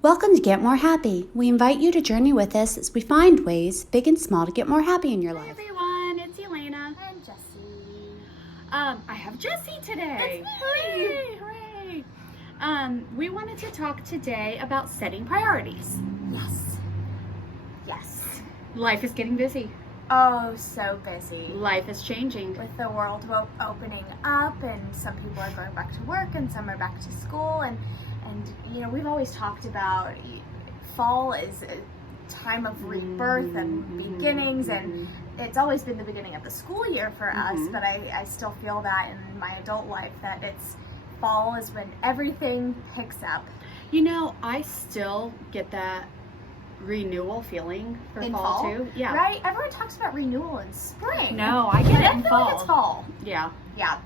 Welcome to Get More Happy. We invite you to journey with us as we find ways, big and small, to get more happy in your Hi life. everyone, it's Elena. And Jessie. I have Jessie today. Hooray, hooray. We wanted to talk today about setting priorities. Yes. Life is getting busy. Oh, so busy. Life is changing. With the world opening up, and some people are going back to work, and some are back to school, and you know, we've always talked about fall is a time of rebirth and beginnings, and it's always been the beginning of the school year for us, but I still feel that in my adult life that it's fall is when everything picks up. You know, I still get that renewal feeling for In fall too. Yeah. Right? Everyone talks about renewal in spring. No, I get it in feel fall. like it's fall. Yeah. Yeah.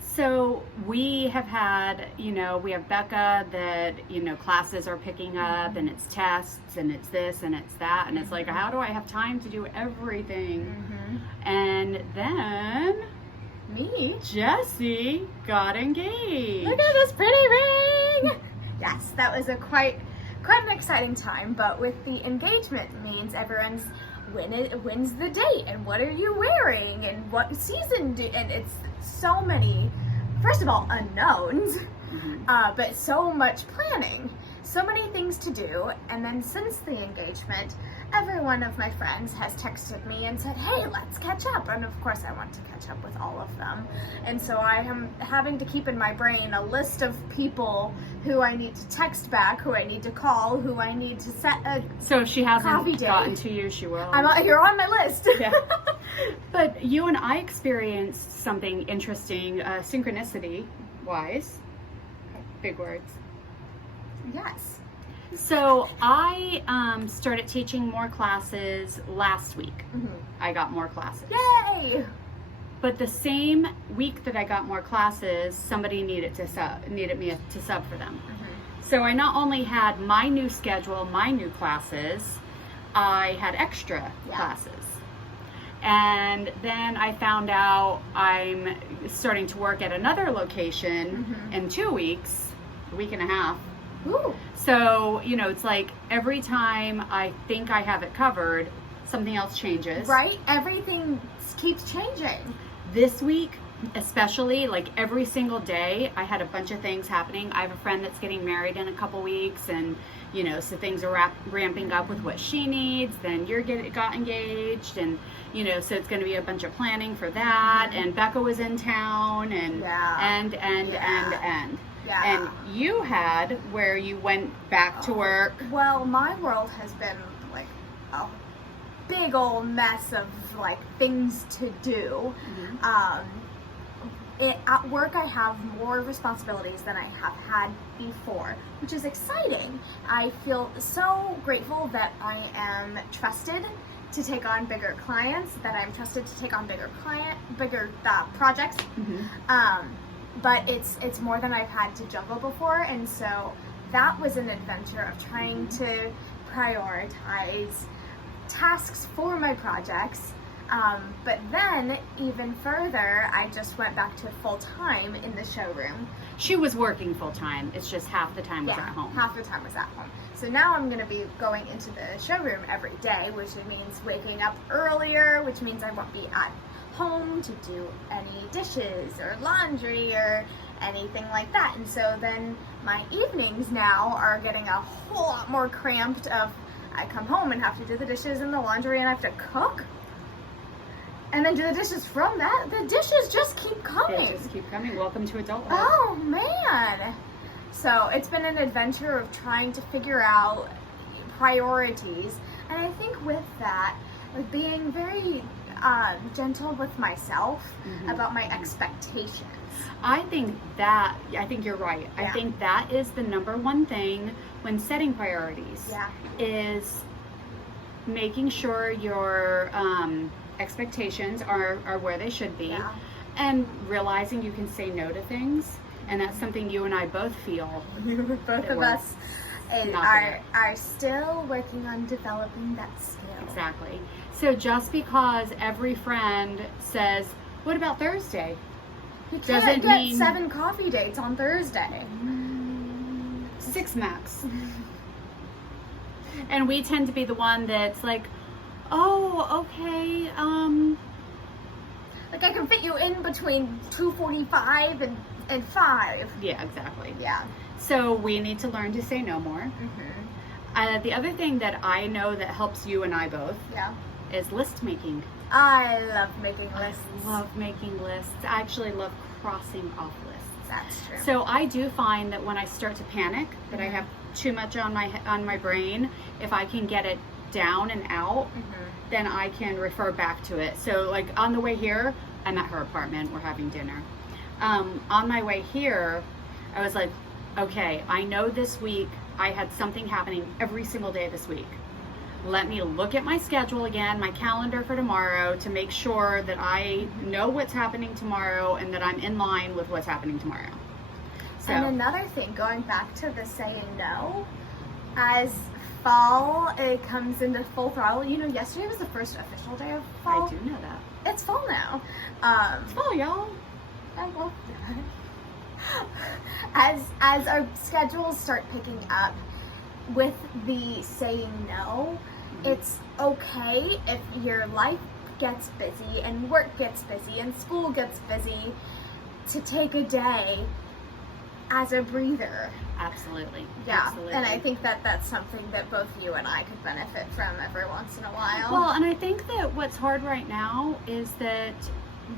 So we have had, we have Becca that, classes are picking up and it's tests and it's this and it's that. And it's like, how do I have time to do everything? And then Me? Jessie got engaged. Look at this pretty ring! Yes, that was a quite an exciting time, but with the engagement means everyone's when's the date and what are you wearing and what season and it's so many, first of all, unknowns, but so much planning, so many things to do. And then since the engagement, every one of my friends has texted me and said, hey, let's catch up. And of course I want to catch up with all of them. And so I am having to keep in my brain a list of people who I need to text back, who I need to call, who I need to set a So if she hasn't coffee date. gotten to you, she will. You're on my list. Yeah. But you and I experienced something interesting, synchronicity-wise. Big words. Yes. So I started teaching more classes last week. I got more classes. Yay! But the same week that I got more classes, somebody needed me to sub for them. So I not only had my new schedule, my new classes, I had extra classes. And then I found out I'm starting to work at another location in 2 weeks, a week and a half. Ooh. So, it's like every time I think I have it covered, something else changes. Right? Everything keeps changing. This week, especially, like every single day, I had a bunch of things happening. I have a friend that's getting married in a couple weeks, and so things are ramping up with what she needs. Then got engaged, and so it's going to be a bunch of planning for that. And Becca was in town, and Yeah. And you had where you went back to work. Well, my world has been like a big old mess of like things to do. At work, I have more responsibilities than I have had before, which is exciting. I feel so grateful that I am trusted to take on bigger clients, that I'm trusted to take on bigger projects. But it's more than I've had to juggle before, and so that was an adventure of trying to prioritize tasks for my projects. But then, even further, I just went back to full-time in the showroom. She was working full-time. It's just half the time was at home. Half the time was at home. So now I'm going to be going into the showroom every day, which means waking up earlier, which means I won't be at home to do any dishes or laundry or anything like that. And so then my evenings now are getting a whole lot more cramped of I come home and have to do the dishes and the laundry and I have to cook and then do the dishes from that. The dishes just keep coming. They just keep coming. Welcome to adulthood. Oh man. So it's been an adventure of trying to figure out priorities, and I think with that, like being very gentle with myself about my expectations. I think you're right. Yeah. I think that is the number one thing when setting priorities is making sure your expectations are where they should be, and realizing you can say no to things. And that's something you and I both feel. Both of us are still working on developing that skill. Exactly. So just because every friend says, what about Thursday? You can't get 7 coffee dates on Thursday. 6 max. And we tend to be the one that's like, oh, okay, Like I can fit you in between 2:45 and 5. yeah, exactly. Yeah. So we need to learn to say no more. The other thing that I know that helps you and I both Yeah. is list making. I love making lists. I love making lists. I actually love crossing off lists. That's true. So I do find that when I start to panic, that I have too much on my brain, if I can get it down and out, then I can refer back to it. So like on the way here, I'm at her apartment, we're having dinner. On my way here, I was like, okay, I know this week I had something happening every single day this week. Let me look at my schedule again, my calendar for tomorrow, to make sure that I know what's happening tomorrow and that I'm in line with what's happening tomorrow. So, And another thing, going back to the saying no, as fall it comes into full throttle. You know, yesterday was the first official day of fall. I do know that. It's fall now. It's fall, y'all. I love that. As our schedules start picking up with the saying no, it's okay if your life gets busy and work gets busy and school gets busy to take a day as a breather. Absolutely. Yeah, Absolutely. and I think that that's something that both you and I could benefit from every once in a while. Well, and I think that what's hard right now is that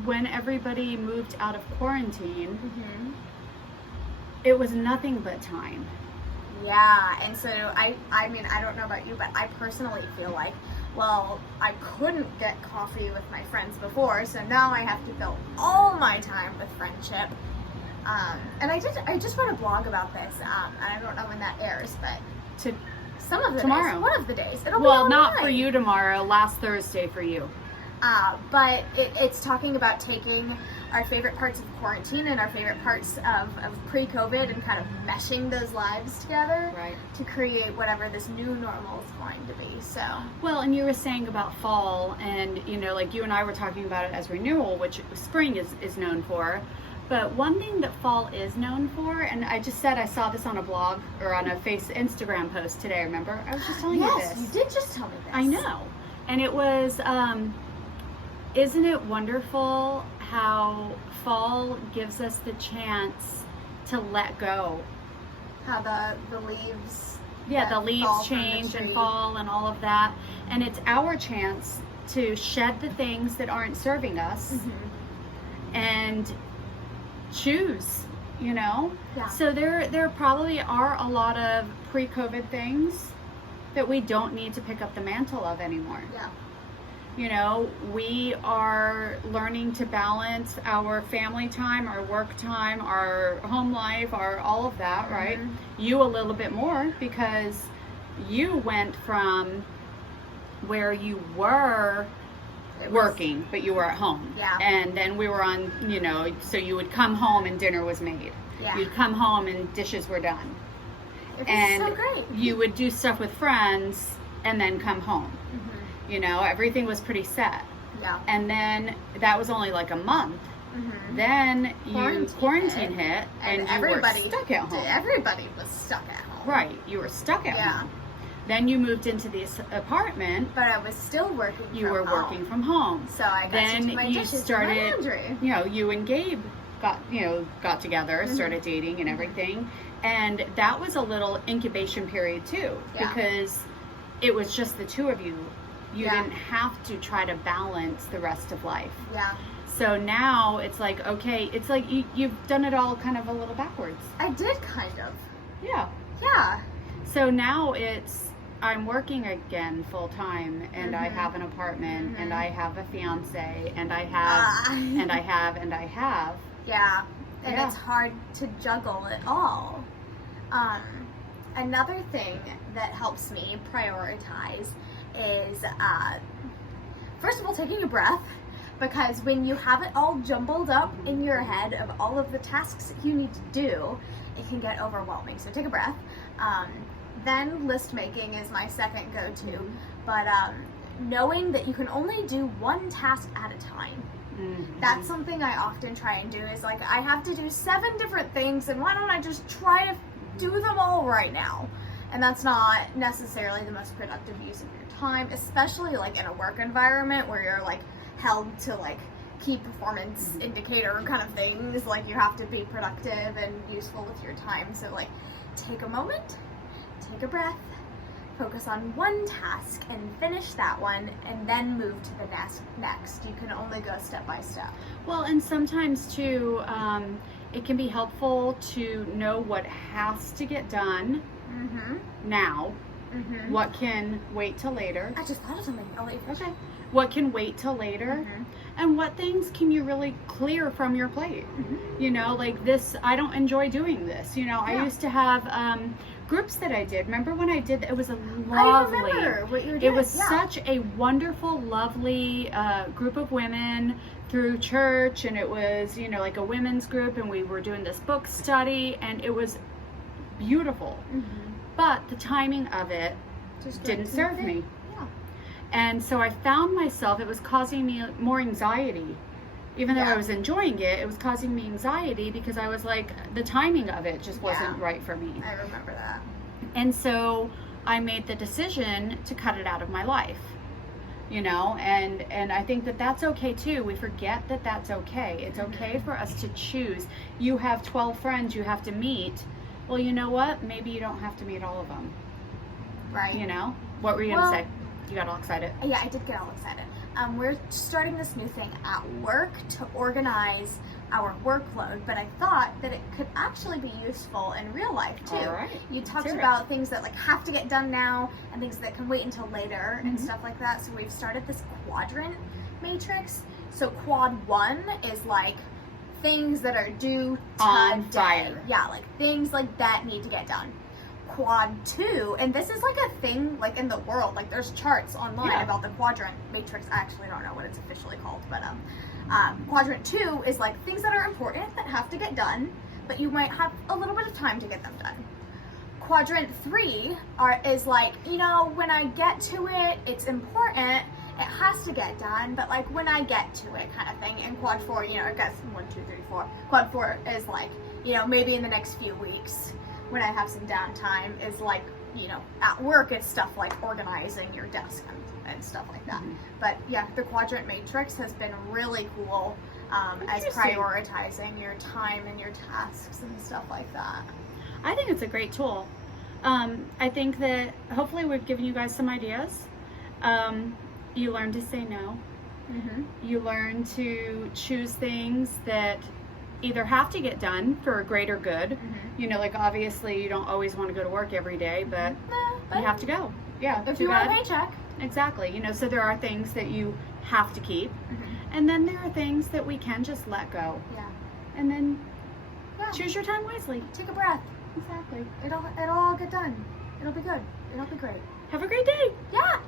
when everybody moved out of quarantine, it was nothing but time. Yeah, and so I mean, I don't know about you, but I personally feel like, well, I couldn't get coffee with my friends before, so now I have to fill all my time with friendship. And I just wrote a blog about this, and I don't know when that airs, but To some of the tomorrow. days, one of the days, it'll Well, be not online. for you tomorrow, last Thursday for you. But it's talking about taking our favorite parts of quarantine and our favorite parts of pre-COVID and kind of meshing those lives together Right. to create whatever this new normal is going to be. So Well, and you were saying about fall, and you know, like you and I were talking about it as renewal, which spring is known for. But one thing that fall is known for, and I just said I saw this on a blog or on a Instagram post today, remember? I was just telling you yes, this. you did just tell me this. I know. And it was, isn't it wonderful how fall gives us the chance to let go? How the leaves. Yeah, the that leaves fall from the change and tree. fall and all of that. And it's our chance to shed the things that aren't serving us and choose, you know? Yeah. So there probably are a lot of pre-COVID things that we don't need to pick up the mantle of anymore. Yeah. You know, we are learning to balance our family time, our work time, our home life, our all of that, right? You a little bit more because you went from where you were working, but you were at home. Yeah. And then we were on, you know, so you would come home and dinner was made. Yeah. You'd come home and dishes were done. It was And so great. you would do stuff with friends and then come home. You know, everything was pretty set. Yeah. And then that was only like a month. Then quarantine hit and you everybody were stuck at home. Everybody was stuck at home. Right, you were stuck at Yeah. home. Then you moved into this apartment. But I was still working. You from were home. working from home. So I got Then to do my you dishes started, and my laundry. you know, you and Gabe got together, started dating and everything. And that was a little incubation period too, Yeah. because it was just the two of you. You Yeah. didn't have to try to balance the rest of life. Yeah. So now it's like, okay, it's like you've done it all kind of a little backwards. I did kind of. Yeah. Yeah. So now I'm working again full time, and I have an apartment, and I have a fiance, and I have, and I have, and I have. Yeah. And Yeah. it's hard to juggle it all. Another thing that helps me prioritize is, first of all, taking a breath. Because when you have it all jumbled up in your head of all of the tasks that you need to do, it can get overwhelming. So take a breath. Then list making is my second go-to. But knowing that you can only do one task at a time. That's something I often try and do is like, I have to do 7 different things, and why don't I just try to do them all right now? And that's not necessarily the most productive use of your time, especially like in a work environment where you're like held to like key performance indicator kind of things. Like you have to be productive and useful with your time. So like take a moment, take a breath, focus on one task and finish that one, and then move to the next. You can only go step by step. Well, and sometimes too, it can be helpful to know what has to get done now, what can wait till later. I just thought of something. I'll let you finish. Okay. What can wait till later, and what things can you really clear from your plate? You know, like this, I don't enjoy doing this. You know, I used to have groups that I did. Remember when I did, it was a lovely, I remember what you were doing. it was such a wonderful, lovely group of women through church, and it was, you know, like a women's group, and we were doing this book study, and it was beautiful. But the timing of it Just didn't serve me. Yeah. And so I found myself, it was causing me more anxiety. Even though I was enjoying it, it was causing me anxiety because I was like, the timing of it just wasn't right for me. I remember that. And so I made the decision to cut it out of my life. You know, and I think that that's okay too. We forget that that's okay. It's okay for us to choose. You have 12 friends you have to meet. Well, you know what? Maybe you don't have to meet all of them. Right. You know? What were you going to say? You got all excited. Yeah, I did get all excited. We're starting this new thing at work to organize our workload, but I thought that it could actually be useful in real life too. All right. You talked about things that like have to get done now and things that can wait until later and stuff like that. So we've started this quadrant matrix. So quad 1 is like things that are due On today. fire. Yeah, like things like that need to get done. Quad 2, and this is like a thing like in the world, like there's charts online about the quadrant matrix. I actually don't know what it's officially called, but quadrant 2 is like things that are important that have to get done, but you might have a little bit of time to get them done. Quadrant 3 is like, you know, when I get to it, it's important, it has to get done, but like when I get to it kind of thing. And quad 4, you know, I guess 1, 2, 3, 4. Quad 4 is like, you know, maybe in the next few weeks when I have some downtime, is like, you know, at work it's stuff like organizing your desk and stuff like that. But yeah, the quadrant matrix has been really cool as prioritizing your time and your tasks and stuff like that. I think it's a great tool. I think that hopefully we've given you guys some ideas. You learn to say no. You learn to choose things that either have to get done for a greater good. You know, like obviously you don't always want to go to work every day, but you have to go. Yeah. If you want a paycheck. Exactly. You know, so there are things that you have to keep. And then there are things that we can just let go. Yeah. And then choose your time wisely. Take a breath. Exactly. It'll all get done. It'll be good. It'll be great. Have a great day. Yeah.